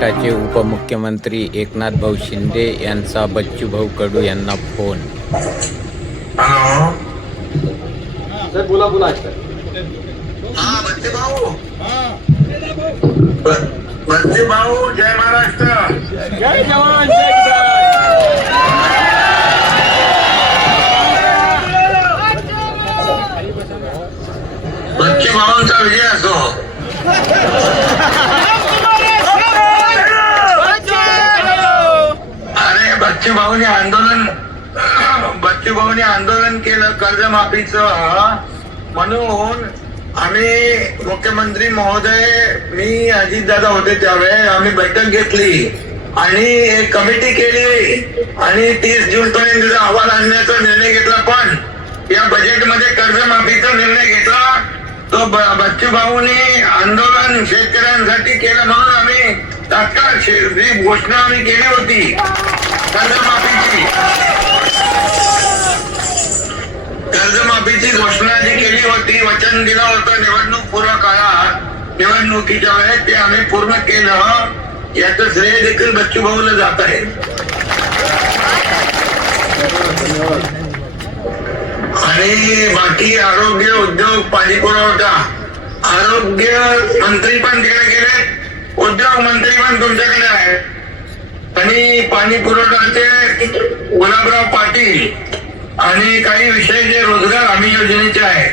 महाराष्ट्राचे उपमुख्यमंत्री एकनाथ भाऊ शिंदे यांचा बच्चूभाऊ कडू यांना फोन। हॅलो सर बोला बोला। हा बच्चे भाऊ जय महाराष्ट्र। जय जवान जय किसान। बच्चे भाऊंचा विजय असो। अरे बच्चे भाऊने आंदोलन केलं कर्जमाफीचं, म्हणून आम्ही मुख्यमंत्री महोदय, मी अजितदादा होते त्यावेळेस आम्ही बैठक घेतली आणि एक कमिटी केली आणि 30 जून पर्यंत अहवाल आणण्याचा निर्णय घेतला। पण या बजेटमध्ये कर्जमाफीचा निर्णय घेतला तो बच्चू भाऊने आंदोलन शेतकऱ्यांसाठी केलं, म्हणून आम्ही तात्काळ जी घोषणा आम्ही केली होती कर्जमाफीची घोषणा जी केली होती, वचन दिलं होतं निवडणूक पूर्व काळात, निवडणुकीच्या वेळेस ते आम्ही पूर्ण केलं। याचं श्रेय देखील बच्चू भाऊला जात आहे। आणि बाकी आरोग्य, उद्योग, पाणी पुरवठा, आरोग्य मंत्री पण तिकडे गेले, उद्योग मंत्री पण तुमच्याकडे आहे आणि पाणी पुरवठ्याचे गुलाबराव पाटील आणि काही विषय जे रोजगार हमी योजनेचे आहे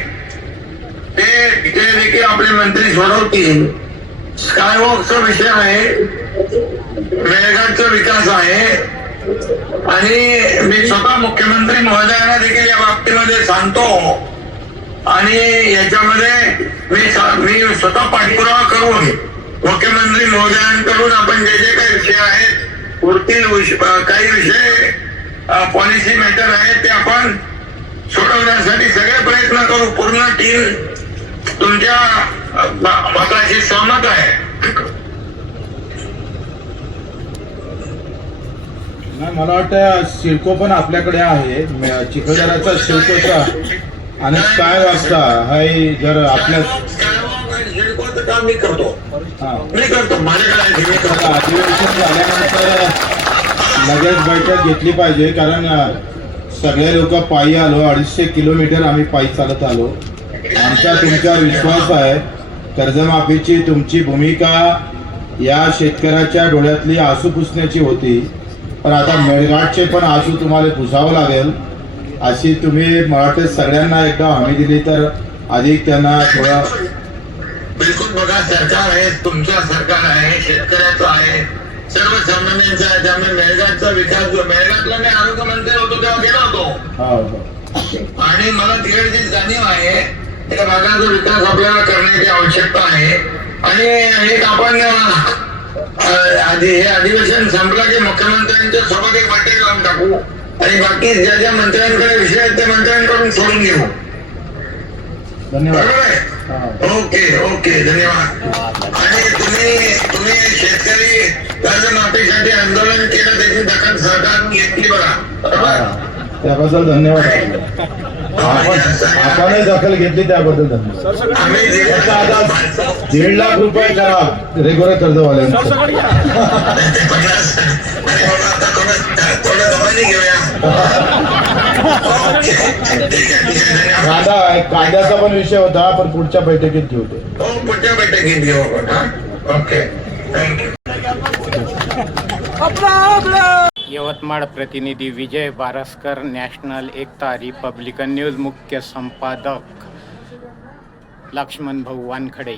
ते देखील आपले मंत्री सोडवतील। स्कायवॉकचा विषय आहे, मेळघाटचा विकास आहे आणि मी स्वतः मुख्यमंत्री महोदयांना देखील या बाबतीमध्ये सांगतो आणि याच्यामध्ये मी स्वतः पाठपुरावा करून मुख्यमंत्री महोदयांकडून आपण जे जे काही विषय आहेत, पुढील काही विषय पॉलिसी मॅटर आहे ते आपण सोडवण्यासाठी सगळे प्रयत्न करू। पूर्ण टीम तुमच्या मताशी सहमत आहे। मला वाटतं सिडको पण आपल्याकडे आहे, चिखलदराचा सिडकोचा आणि काय वाजता हाय जर आपल्या काम मी करतो माझ्याकडे अधिवेशन झाल्यानंतर लगेच बैठक घेतली पाहिजे, कारण सगळे लोक पायी आलो, 250 किलोमीटर आम्ही पायी चालत आलो। आमचा तुमच्यावर विश्वास आहे। कर्जमाफीची तुमची भूमिका या शेतकऱ्याच्या डोळ्यातली आसू पुसण्याची होती, पण आता मेळघाटचे पण आसू तुम्हाला पुसावं लागेल। अशी तुम्ही मराठी सगळ्यांना एकदा हमी दिली तर अधिक त्यांना थोडा। बिलकुल बघा, सरकार आहे, तुमचं सरकार आहे, शेतकऱ्याचं आहे, सर्वसामान्यांचा आहे। त्यामुळे मेळघाटचा विकास, मेळघाटला मी आरोग्य मंत्री होतो तेव्हा गेलो होतो आणि मला तिकडची जाणीव आहे त्या भागाचा विकास आपल्याला करण्याची आवश्यकता आहे। आणि एक आपण हे अधिवेशन संपलं की मुख्यमंत्र्यांच्या सोबत एक बैठक लावून टाकू आणि बाकी ज्या ज्या मंत्र्यांकडे विषय आहेत त्या मंत्र्यांकडून सोडून घेऊ। धन्यवाद। ओके ओके, धन्यवाद। आणि तुम्ही शेतकरी कर्जमाफीसाठी आंदोलन केलं, त्याची दखल सरकारने घेतली बघा, बरोबर? त्याबद्दल धन्यवाद। आपणही दखल घेतली त्याबद्दल धन्यवाद। आम्ही 1.5 लाख रुपये करा रेग्युलर कर्जवाल्यांना। कायद्याचा पण विषय होता, पण पुढच्या बैठकीत घेऊ ते। पुढच्या बैठकीत घेऊ आपण। Okay, thank you. यवतमाळ प्रतिनिधी Vijay Baraskar, national Ekta republican news, मुख्य संपादक लक्ष्मण भाऊ वानखडे।